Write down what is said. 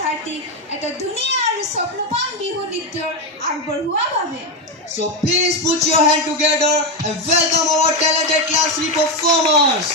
ধাৰটিক এটা ধুনীয়া আৰু স্বপ্নপান বিহু নৃত্যৰ আগবঢ়োৱা ভাৱে So please put your hand together and welcome our talented class 3 performers.